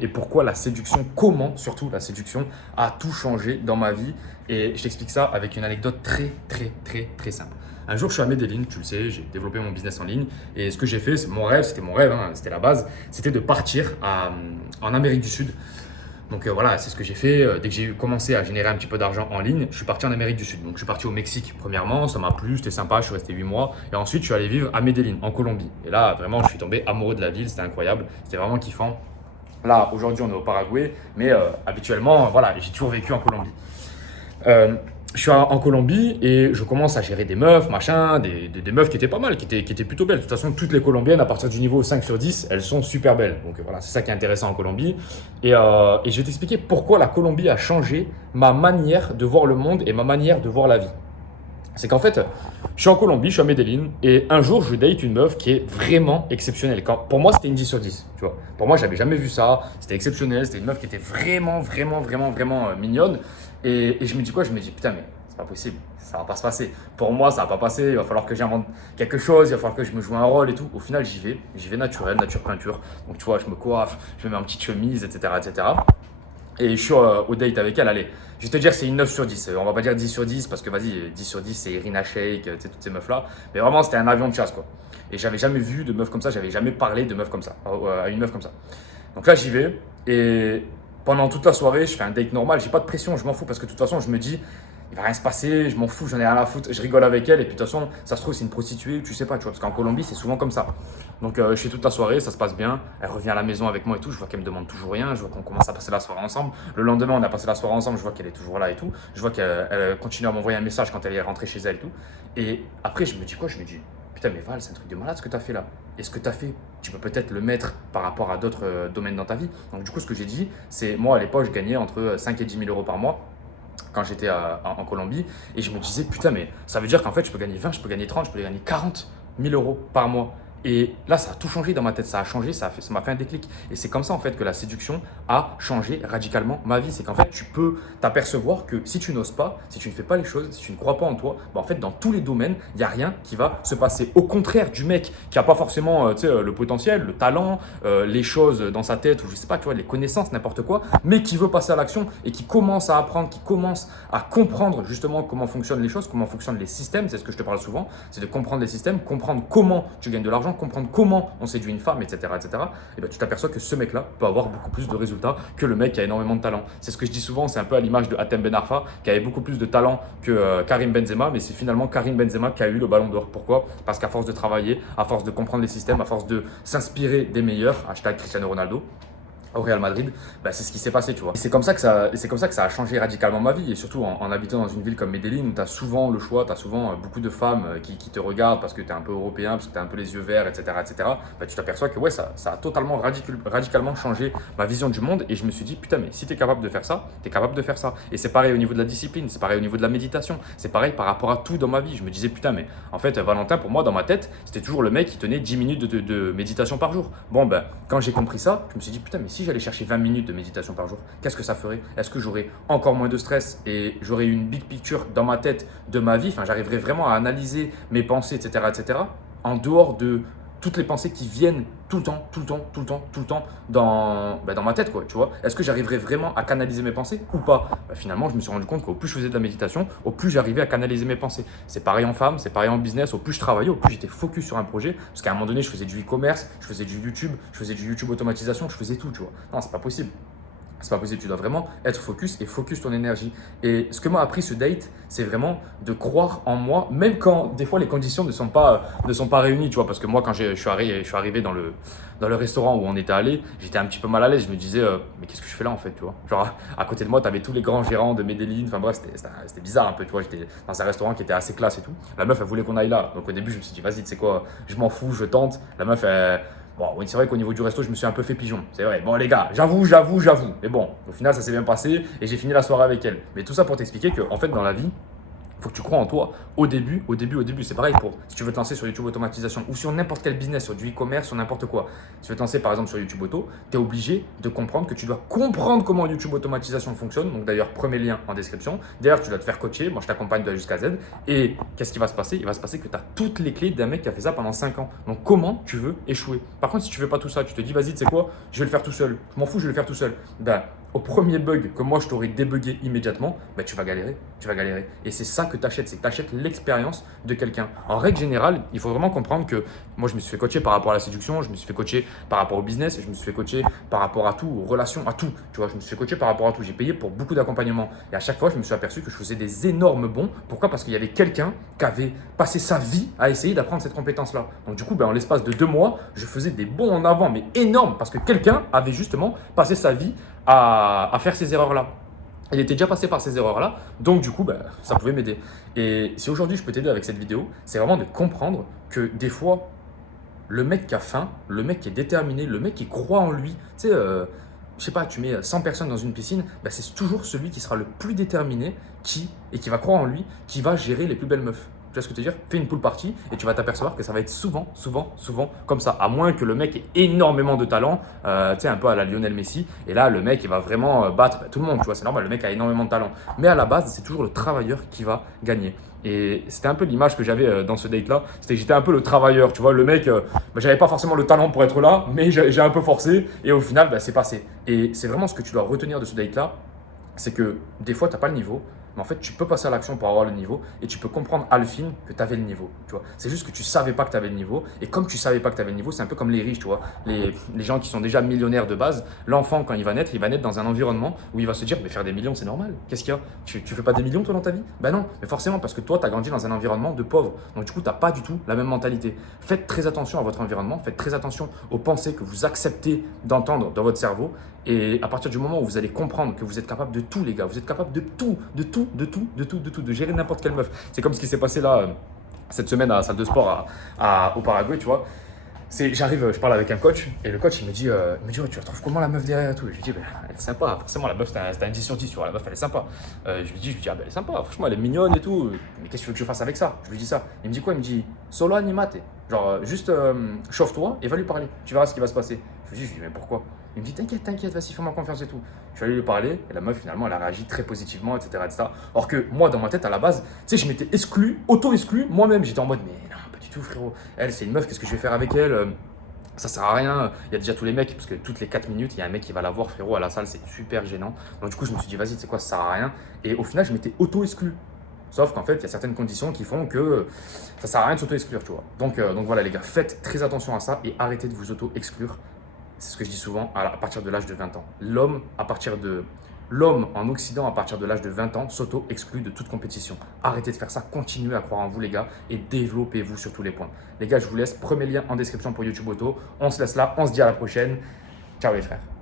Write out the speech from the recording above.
Et pourquoi la séduction, comment surtout la séduction a tout changé dans ma vie. Et je t'explique ça avec une anecdote très simple. Un jour, je suis à Medellin, tu le sais, j'ai développé mon business en ligne. Et ce que j'ai fait, c'est mon rêve, hein, c'était la base, c'était de partir en Amérique du Sud. Donc voilà, c'est ce que j'ai fait. Dès que j'ai commencé à générer un petit peu d'argent en ligne, je suis parti en Amérique du Sud. Donc je suis parti au Mexique premièrement, ça m'a plu, c'était sympa, je suis resté 8 mois. Et ensuite, je suis allé vivre à Medellin, en Colombie. Et là, vraiment, je suis tombé amoureux de la ville, c'était incroyable, c'était vraiment kiffant. Là, aujourd'hui, on est au Paraguay, mais habituellement, voilà, j'ai toujours vécu en Colombie. Euh, je suis en Colombie et je commence à gérer des meufs, machin, des meufs qui étaient pas mal, qui étaient plutôt belles. De toute façon, toutes les Colombiennes, à partir du niveau 5 sur 10, elles sont super belles. Donc voilà, c'est ça qui est intéressant en Colombie. Et je vais t'expliquer pourquoi la Colombie a changé ma manière de voir le monde et ma manière de voir la vie. C'est qu'en fait, je suis en Colombie, je suis à Medellin, et un jour, je date une meuf qui est vraiment exceptionnelle. Pour moi, c'était une 10 sur 10, tu vois. Pour moi, j'avais jamais vu ça, c'était exceptionnel, c'était une meuf qui était vraiment mignonne. Et je me dis quoi? Je me dis, putain, mais c'est pas possible, ça va pas se passer. Pour moi, ça va pas passer, il va falloir que j'invente quelque chose, il va falloir que je me joue un rôle et tout. Au final, j'y vais naturel, nature peinture. Donc, tu vois, je me coiffe, je me mets en petite chemise, etc. Et je suis au date avec elle, allez. Je vais te dire, c'est une 9 sur 10. On va pas dire 10 sur 10 parce que vas-y, 10 sur 10, c'est Irina Shayk, tu sais, toutes ces meufs-là. Mais vraiment, c'était un avion de chasse, quoi. Et j'avais jamais vu de meuf comme ça, j'avais jamais parlé de meuf comme ça, à une meuf comme ça. Donc là, j'y vais et pendant toute la soirée, je fais un date normal. J'ai pas de pression, je m'en fous parce que de toute façon, je me dis, il va rien se passer, je m'en fous, j'en ai rien à foutre. Je rigole avec elle et puis de toute façon, ça se trouve, c'est une prostituée, tu sais pas, tu vois, parce qu'en Colombie, c'est souvent comme ça. Donc je fais toute la soirée, ça se passe bien. Elle revient à la maison avec moi et tout. Je vois qu'elle me demande toujours rien. Je vois qu'on commence à passer la soirée ensemble. Le lendemain, on a passé la soirée ensemble. Je vois qu'elle est toujours là et tout. Je vois qu'elle continue à m'envoyer un message quand elle est rentrée chez elle et tout. Et après, je me dis quoi? Je me dis, putain, mais Val, c'est un truc de malade ce que tu as fait là. Et ce que tu as fait, tu peux peut-être le mettre par rapport à d'autres domaines dans ta vie. Donc du coup, ce que j'ai dit, c'est moi à l'époque, je gagnais entre 5 et 10 000 euros par mois quand j'étais en Colombie. Et je me disais, putain, mais ça veut dire qu'en fait, je peux gagner 20, je peux gagner 30, je peux gagner 40 000 euros par mois. Et là, ça a tout changé dans ma tête, ça a changé, ça m'a fait un déclic. Et c'est comme ça en fait que la séduction a changé radicalement ma vie. C'est qu'en fait, tu peux t'apercevoir que si tu n'oses pas, si tu ne fais pas les choses, si tu ne crois pas en toi, bah en fait, dans tous les domaines, il n'y a rien qui va se passer. Au contraire du mec qui n'a pas forcément le potentiel, le talent, les choses dans sa tête, ou je sais pas, tu vois, les connaissances, n'importe quoi, mais qui veut passer à l'action et qui commence à apprendre, qui commence à comprendre justement comment fonctionnent les choses, comment fonctionnent les systèmes. C'est ce que je te parle souvent, c'est de comprendre les systèmes, comprendre comment tu gagnes de l'argent, comprendre comment on séduit une femme, etc. Et ben, tu t'aperçois que ce mec-là peut avoir beaucoup plus de résultats que le mec qui a énormément de talent. C'est ce que je dis souvent, c'est un peu à l'image de Hatem Ben Arfa, qui avait beaucoup plus de talent que Karim Benzema, mais c'est finalement Karim Benzema qui a eu le ballon d'or. Pourquoi? Parce qu'à force de travailler, à force de comprendre les systèmes, à force de s'inspirer des meilleurs, hashtag Cristiano Ronaldo, au Real Madrid, bah, c'est ce qui s'est passé, tu vois. Et c'est comme ça que ça a changé radicalement ma vie. Et surtout en habitant dans une ville comme Medellin, où tu as souvent le choix, tu as souvent beaucoup de femmes qui te regardent parce que tu es un peu européen, parce que tu as un peu les yeux verts, etc. Bah, tu t'aperçois que ouais, ça a totalement radicalement changé ma vision du monde. Et je me suis dit, putain, mais si tu es capable de faire ça, tu es capable de faire ça. Et c'est pareil au niveau de la discipline, c'est pareil au niveau de la méditation, c'est pareil par rapport à tout dans ma vie. Je me disais, putain, mais en fait, Valentin, pour moi, dans ma tête, c'était toujours le mec qui tenait 10 minutes de méditation par jour. Bon, ben, quand j'ai compris ça, je me suis dit, putain, mais si j'allais chercher 20 minutes de méditation par jour, qu'est-ce que ça ferait? Est-ce que j'aurais encore moins de stress et j'aurais une big picture dans ma tête de ma vie? Enfin, j'arriverais vraiment à analyser mes pensées, etc. en dehors de toutes les pensées qui viennent tout le temps dans ma tête, quoi, tu vois. Est-ce que j'arriverais vraiment à canaliser mes pensées ou pas? Bah, finalement, je me suis rendu compte qu'au plus je faisais de la méditation, au plus j'arrivais à canaliser mes pensées. C'est pareil en femme, c'est pareil en business, au plus je travaillais, au plus j'étais focus sur un projet, parce qu'à un moment donné, je faisais du e-commerce, je faisais du YouTube, je faisais du YouTube automatisation, je faisais tout, tu vois. Non, c'est pas possible. C'est pas possible, tu dois vraiment être focus et focus ton énergie. Et ce que m'a appris ce date, c'est vraiment de croire en moi, même quand des fois les conditions ne sont pas réunies, tu vois. Parce que moi, quand je suis arrivé dans le restaurant où on était allé, j'étais un petit peu mal à l'aise. Je me disais, mais qu'est-ce que je fais là en fait, tu vois. Genre, à côté de moi, tu avais tous les grands gérants de Medellin. Enfin bref, c'était bizarre un peu, tu vois. J'étais dans un restaurant qui était assez classe et tout. La meuf, elle voulait qu'on aille là. Donc au début, je me suis dit, vas-y, tu sais quoi, je m'en fous, je tente. La meuf, bon, oui, c'est vrai qu'au niveau du resto, je me suis un peu fait pigeon. C'est vrai. Bon, les gars, j'avoue. Mais bon, au final, ça s'est bien passé et j'ai fini la soirée avec elle. Mais tout ça pour t'expliquer que, en fait, dans la vie, Il faut que tu crois en toi au début. C'est pareil pour si tu veux te lancer sur YouTube automatisation ou sur n'importe quel business, sur du e-commerce, sur n'importe quoi. Si tu veux te lancer par exemple sur YouTube auto, tu es obligé de comprendre que tu dois comprendre comment YouTube automatisation fonctionne. Donc d'ailleurs, premier lien en description. D'ailleurs, tu dois te faire coacher. Moi, je t'accompagne de A jusqu'à Z. Et qu'est-ce qui va se passer? Il va se passer que tu as toutes les clés d'un mec qui a fait ça pendant 5 ans. Donc comment tu veux échouer? Par contre, si tu ne fais pas tout ça, tu te dis, vas-y, tu sais quoi? Je vais le faire tout seul. Je m'en fous, je vais le faire tout seul. Ben, au premier bug que moi je t'aurais débugué immédiatement, ben, tu vas galérer. Et c'est ça que tu achètes, c'est que tu achètes l'expérience de quelqu'un. En règle générale, il faut vraiment comprendre que moi je me suis fait coacher par rapport à la séduction, je me suis fait coacher par rapport au business, et je me suis fait coacher par rapport à tout, aux relations, à tout. Tu vois, je me suis fait coacher par rapport à tout. J'ai payé pour beaucoup d'accompagnement. Et à chaque fois, je me suis aperçu que je faisais des énormes bons. Pourquoi? Parce qu'il y avait quelqu'un qui avait passé sa vie à essayer d'apprendre cette compétence-là. Donc du coup, ben, en l'espace de 2 mois, je faisais des bons en avant, mais énormes, parce que quelqu'un avait justement passé sa vie à faire ces erreurs-là. Il était déjà passé par ces erreurs-là, donc du coup, ben, ça pouvait m'aider. Et si aujourd'hui je peux t'aider avec cette vidéo, c'est vraiment de comprendre que des fois, le mec qui a faim, le mec qui est déterminé, le mec qui croit en lui, tu sais, je sais pas, tu mets 100 personnes dans une piscine, ben, c'est toujours celui qui sera le plus déterminé et qui va croire en lui, qui va gérer les plus belles meufs. Tu vois ce que je veux dire? Fais une pool party et tu vas t'apercevoir que ça va être souvent comme ça. À moins que le mec ait énormément de talent, tu sais, un peu à la Lionel Messi. Et là, le mec, il va vraiment battre tout le monde. Tu vois, c'est normal, le mec a énormément de talent. Mais à la base, c'est toujours le travailleur qui va gagner. Et c'était un peu l'image que j'avais dans ce date-là. C'était que j'étais un peu le travailleur. Tu vois, le mec, j'avais pas forcément le talent pour être là, mais j'ai un peu forcé. Et au final, c'est passé. Et c'est vraiment ce que tu dois retenir de ce date-là. C'est que des fois, tu n'as pas le niveau. Mais en fait, tu peux passer à l'action pour avoir le niveau et tu peux comprendre à le film que tu avais le niveau. Tu vois, c'est juste que tu savais pas que tu avais le niveau. Et comme tu savais pas que tu avais le niveau, c'est un peu comme les riches, tu vois. Les gens qui sont déjà millionnaires de base, l'enfant, quand il va naître dans un environnement où il va se dire, mais faire des millions, c'est normal. Qu'est-ce qu'il y a? Tu fais pas des millions, toi, dans ta vie? Ben non, mais forcément, parce que toi, tu as grandi dans un environnement de pauvres. Donc, du coup, tu n'as pas du tout la même mentalité. Faites très attention à votre environnement. Faites très attention aux pensées que vous acceptez d'entendre dans votre cerveau. Et à partir du moment où vous allez comprendre que vous êtes capable de tout, les gars, vous êtes capable de tout, de gérer n'importe quelle meuf. C'est comme ce qui s'est passé là, cette semaine à la salle de sport au Paraguay, tu vois. J'arrive, je parle avec un coach et le coach il me dit ouais, tu la trouves comment la meuf derrière et tout. Je lui dis elle est sympa, forcément la meuf c'est un 10 sur 10, tu vois, la meuf elle est sympa. Je lui dis elle est sympa, franchement elle est mignonne et tout, mais qu'est-ce que tu veux que je fasse avec ça? Je lui dis ça. Il me dit quoi? Il me dit solo animate, genre juste chauffe-toi et va lui parler, tu verras ce qui va se passer. Je lui dis mais pourquoi? Il me dit t'inquiète, vas-y, fais-moi confiance et tout. Je suis allé lui parler et la meuf finalement elle a réagi très positivement, etc. Or que moi dans ma tête à la base, tu sais, je m'étais auto-exclu moi-même. J'étais en mode mais non, pas du tout frérot. Elle c'est une meuf, qu'est-ce que je vais faire avec elle? Ça sert à rien. Il y a déjà tous les mecs, parce que toutes les 4 minutes, il y a un mec qui va la voir, frérot, à la salle, c'est super gênant. Donc du coup, je me suis dit, vas-y, tu sais quoi, ça sert à rien. Et au final, je m'étais auto-exclu. Sauf qu'en fait, il y a certaines conditions qui font que ça sert à rien de s'auto-exclure, tu vois. Donc voilà, les gars, faites très attention à ça et arrêtez de vous auto-exclure. C'est ce que je dis souvent, à partir de l'âge de 20 ans. L'homme en Occident, à partir de l'âge de 20 ans, s'auto-exclut de toute compétition. Arrêtez de faire ça, continuez à croire en vous les gars et développez-vous sur tous les points. Les gars, je vous laisse, premier lien en description pour YouTube Auto. On se laisse là, on se dit à la prochaine. Ciao les frères.